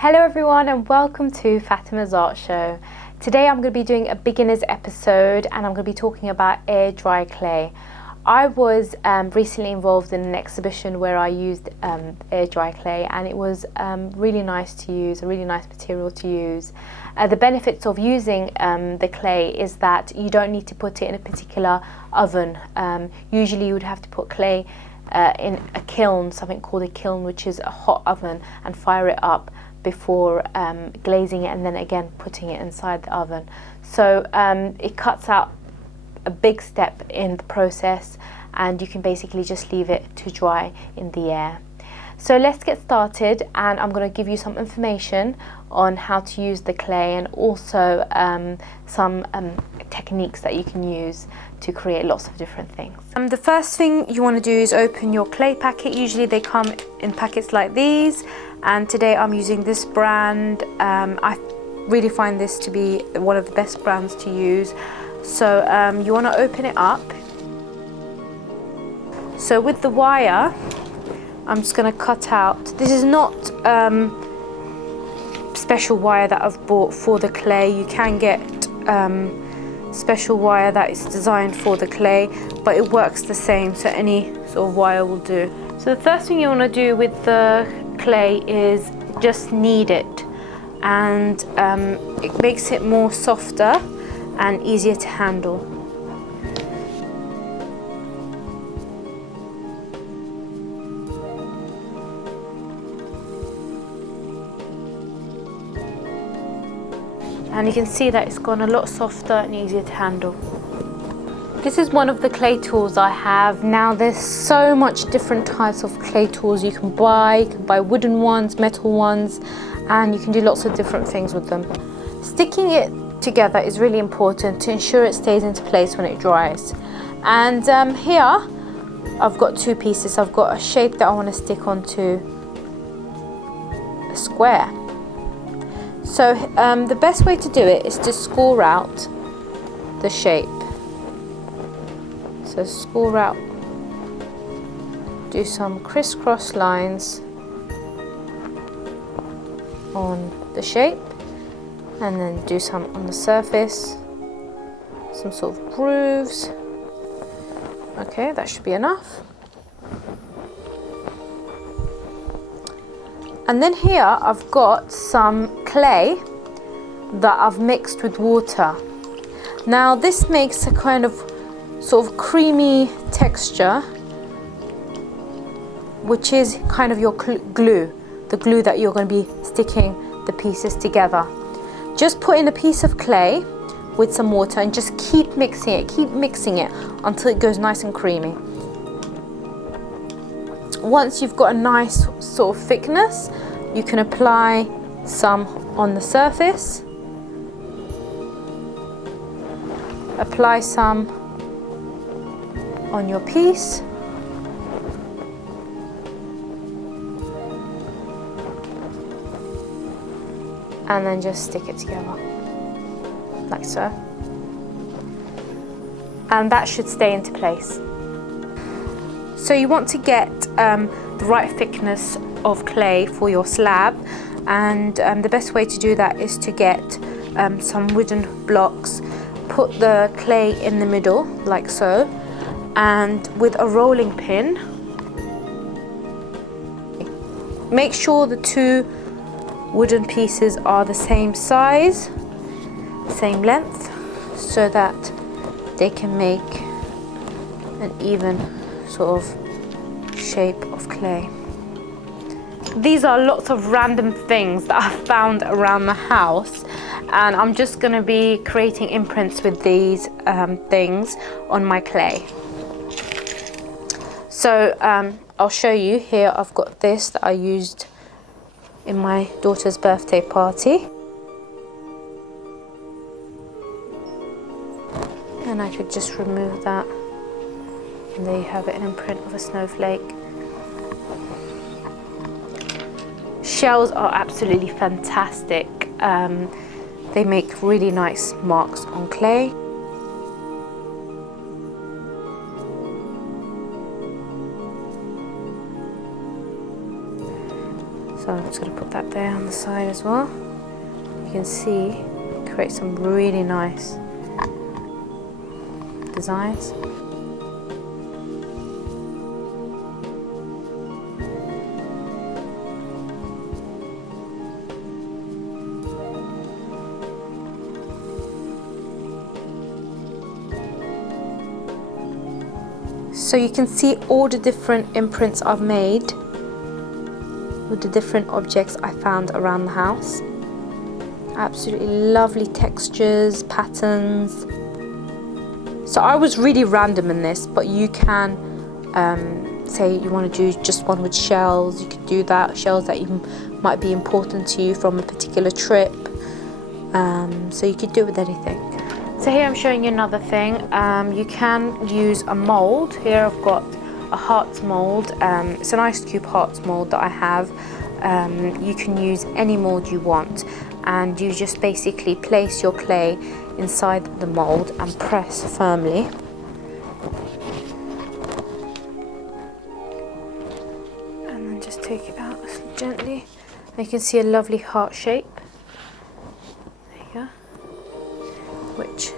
Hello everyone and welcome to Fatema's Art Show. Today I'm going to be doing a beginner's episode and I'm going to be talking about air dry clay. I was recently involved in an exhibition where I used air dry clay, and it was really nice to use, a really nice material to use. The benefits of using the clay is that you don't need to put it in a particular oven. Usually you would have to put clay in a kiln, something called a kiln, which is a hot oven, and fire it up before glazing it and then again putting it inside the oven. So it cuts out a big step in the process, and you can basically just leave it to dry in the air. So let's get started, and I'm going to give you some information on how to use the clay and also some techniques that you can use to create lots of different things. The first thing you want to do is open your clay packet. Usually they come in packets like these, and today I'm using this brand. I really find this to be one of the best brands to use. So you want to open it up. So with the wire, I'm just going to cut out. This is not special wire that I've bought for the clay. You can get special wire that is designed for the clay, but it works the same, so any sort of wire will do. So the first thing you want to do with the clay is just knead it, and it makes it more softer and easier to handle. And you can see that it's gone a lot softer and easier to handle. This is one of the clay tools I have. Now there's so much different types of clay tools you can buy. You can buy wooden ones, metal ones, and you can do lots of different things with them. Sticking it together is really important to ensure it stays into place when it dries. And here I've got two pieces. I've got a shape that I want to stick onto a square. So the best way to do it is to score out the shape. So score out, do some crisscross lines on the shape, and then do some on the surface, some sort of grooves. Okay, that should be enough. And then here I've got some clay that I've mixed with water. Now this makes a kind of sort of creamy texture, which is kind of your glue, the glue that you're going to be sticking the pieces together. Just put in a piece of clay with some water and just keep mixing it until it goes nice and creamy. Once you've got a nice sort of thickness, you can apply some on the surface, apply some on your piece, and then just stick it together like so, and that should stay into place. So you want to get the right thickness of clay for your slab, and the best way to do that is to get some wooden blocks, put the clay in the middle like so, and with a rolling pin make sure the two wooden pieces are the same size, same length, so that they can make an even sort of shape of clay. These are lots of random things that I've found around the house, and I'm just going to be creating imprints with these things on my clay. So I'll show you here. I've got this that I used in my daughter's birthday party, and I could just remove that, and there you have it, an imprint of a snowflake. Shells are absolutely fantastic. They make really nice marks on clay. So I'm just going to put that there on the side as well. You can see, create some really nice designs. So you can see all the different imprints I've made with the different objects I found around the house. Absolutely lovely textures, patterns. So I was really random in this, but you can say you want to do just one with shells. You could do that, shells that might be important to you from a particular trip. So you could do it with anything. So here I'm showing you another thing. You can use a mold. Here I've got a hearts mold. It's an ice cube hearts mold that I have. You can use any mold you want, and you just basically place your clay inside the mold and press firmly. And then just take it out gently. And you can see a lovely heart shape. There you go. Which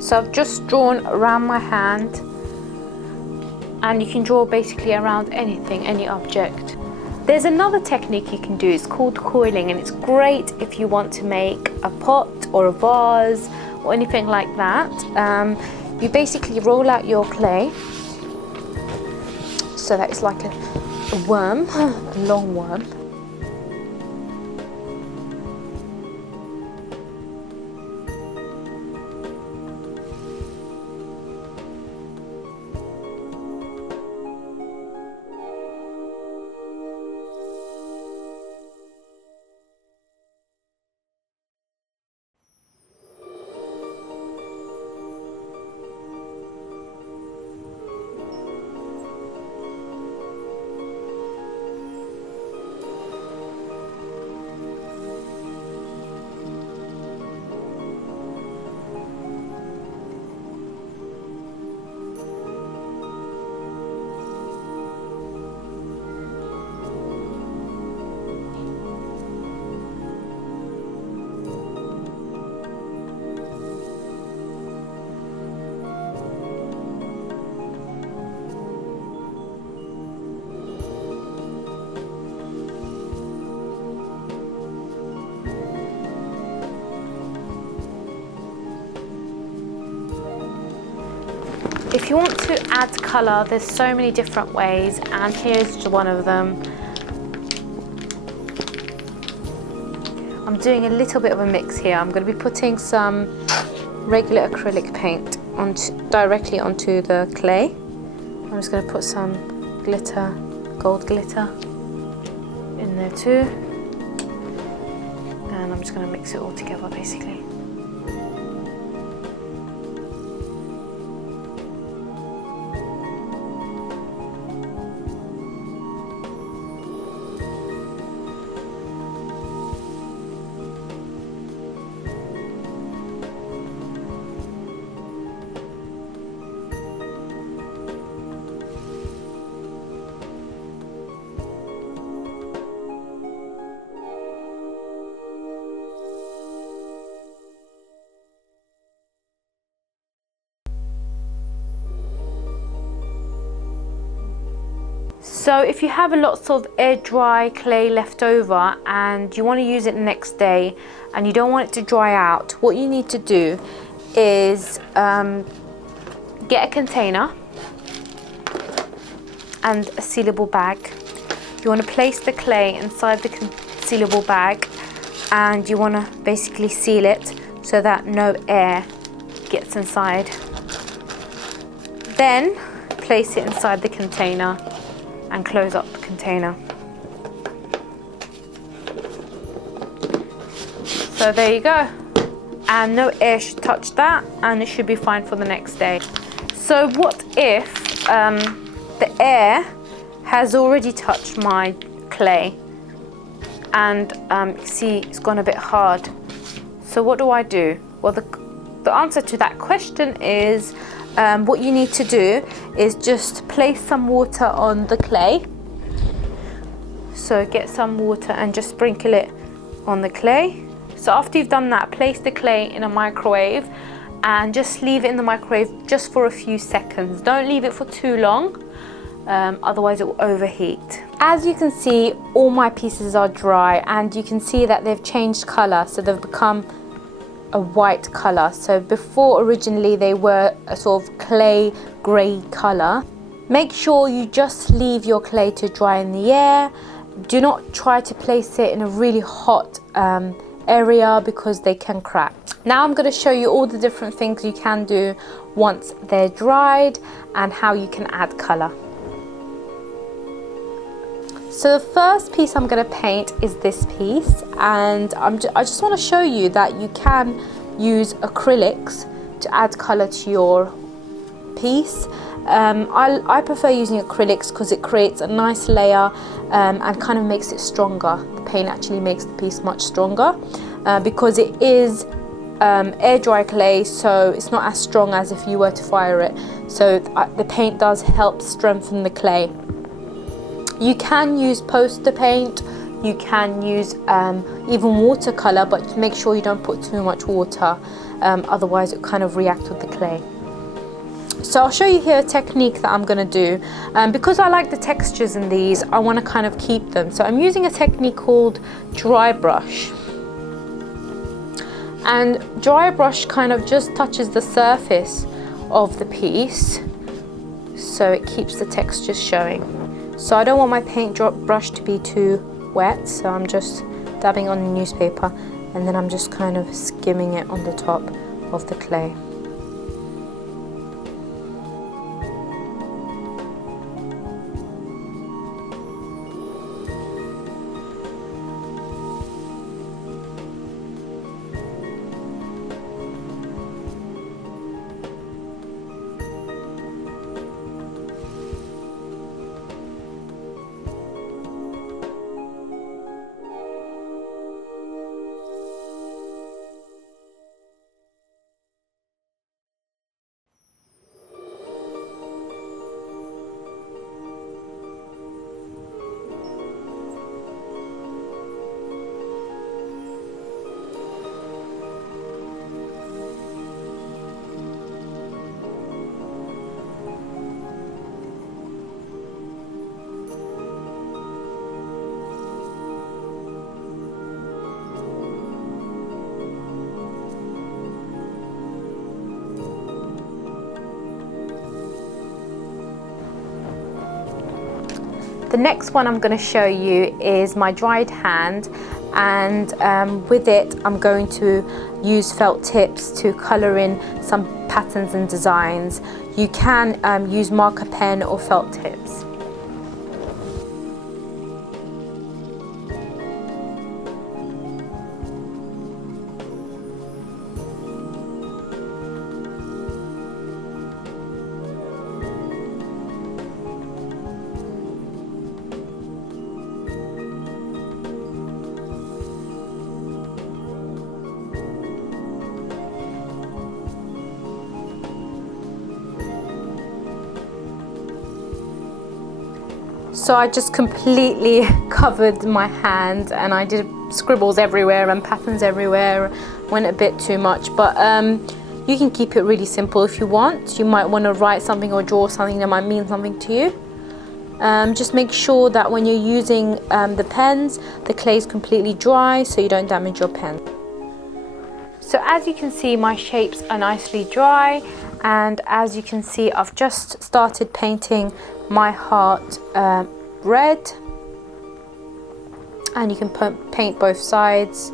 so I've just drawn around my hand, and you can draw basically around anything, any object. There's another technique you can do, it's called coiling, and it's great if you want to make a pot or a vase or anything like that. You basically roll out your clay so that it's like a worm, a long worm. If you want to add colour, there's so many different ways, and here's one of them. I'm doing a little bit of a mix here. I'm going to be putting some regular acrylic paint directly onto the clay. I'm just going to put some glitter, gold glitter in there too, and I'm just going to mix it all together basically. So if you have a lots of air dry clay left over and you want to use it the next day and you don't want it to dry out, what you need to do is get a container and a sealable bag. You want to place the clay inside the sealable bag and you want to basically seal it so that no air gets inside. Then place it inside the container and close up the container. So there you go. And no air should touch that and it should be fine for the next day. So what if the air has already touched my clay and you see it's gone a bit hard? So what do I do? Well, the answer to that question is what you need to do is just place some water on the clay. So get some water and just sprinkle it on the clay. So after you've done that, place the clay in a microwave and just leave it in the microwave just for a few seconds. Don't leave it for too long, otherwise it will overheat. As you can see, all my pieces are dry and you can see that they've changed colour, so they've become a white colour. So before originally they were a sort of clay grey colour. Make sure you just leave your clay to dry in the air. Do not try to place it in a really hot area because they can crack. Now I'm going to show you all the different things you can do once they're dried and how you can add colour. So the first piece I'm going to paint is this piece, and I just want to show you that you can use acrylics to add colour to your piece. I prefer using acrylics because it creates a nice layer and kind of makes it stronger. The paint actually makes the piece much stronger because it is air dry clay, so it's not as strong as if you were to fire it. So the paint does help strengthen the clay. You can use poster paint, you can use even watercolour, but make sure you don't put too much water, otherwise it kind of react with the clay. So I'll show you here a technique that I'm going to do. Because I like the textures in these, I want to kind of keep them. So I'm using a technique called dry brush. And dry brush kind of just touches the surface of the piece, so it keeps the textures showing. So I don't want my paint brush to be too wet, so I'm just dabbing on the newspaper and then I'm just kind of skimming it on the top of the clay. The next one I'm going to show you is my dried hand, and with it I'm going to use felt tips to colour in some patterns and designs. You can use marker pen or felt tips. So I just completely covered my hand and I did scribbles everywhere and patterns everywhere. Went a bit too much, but you can keep it really simple if you want. You might want to write something or draw something that might mean something to you. Just make sure that when you're using the pens, the clay is completely dry so you don't damage your pen. So as you can see, my shapes are nicely dry, and as you can see, I've just started painting my heart red, and you can paint both sides.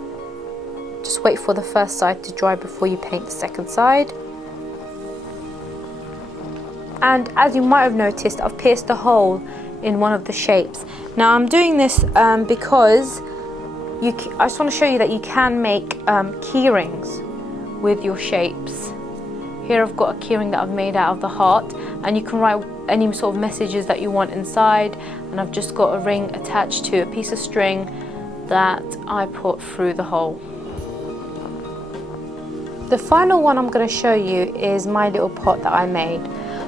Just wait for the first side to dry before you paint the second side. And as you might have noticed, I've pierced a hole in one of the shapes. Now I'm doing this because I just want to show you that you can make key rings with your shapes. Here I've got a keyring that I've made out of the heart, and you can write any sort of messages that you want inside, and I've just got a ring attached to a piece of string that I put through the hole. The final one I'm going to show you is my little pot that I made.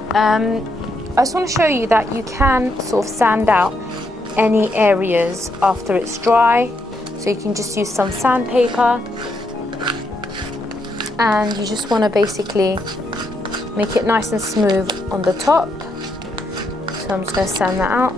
I just want to show you that you can sort of sand out any areas after it's dry. So you can just use some sandpaper, and you just want to basically make it nice and smooth on the top. So I'm just going to sand that out.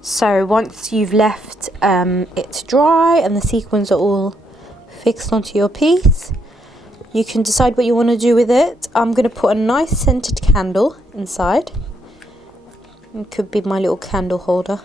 So once you've left it to dry and the sequins are all fixed onto your piece, you can decide what you want to do with it. I'm going to put a nice scented candle inside. It could be my little candle holder.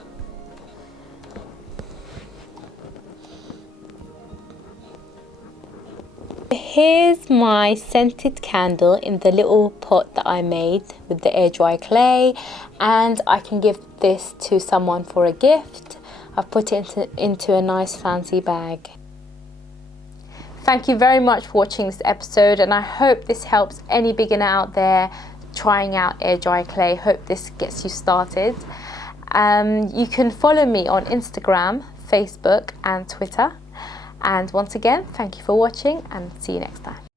Here's my scented candle in the little pot that I made with the air dry clay, and I can give this to someone for a gift. I've put it into a nice fancy bag. Thank you very much for watching this episode, and I hope this helps any beginner out there trying out air dry clay. Hope this gets you started. You can follow me on Instagram, Facebook and Twitter. And once again, thank you for watching, and see you next time.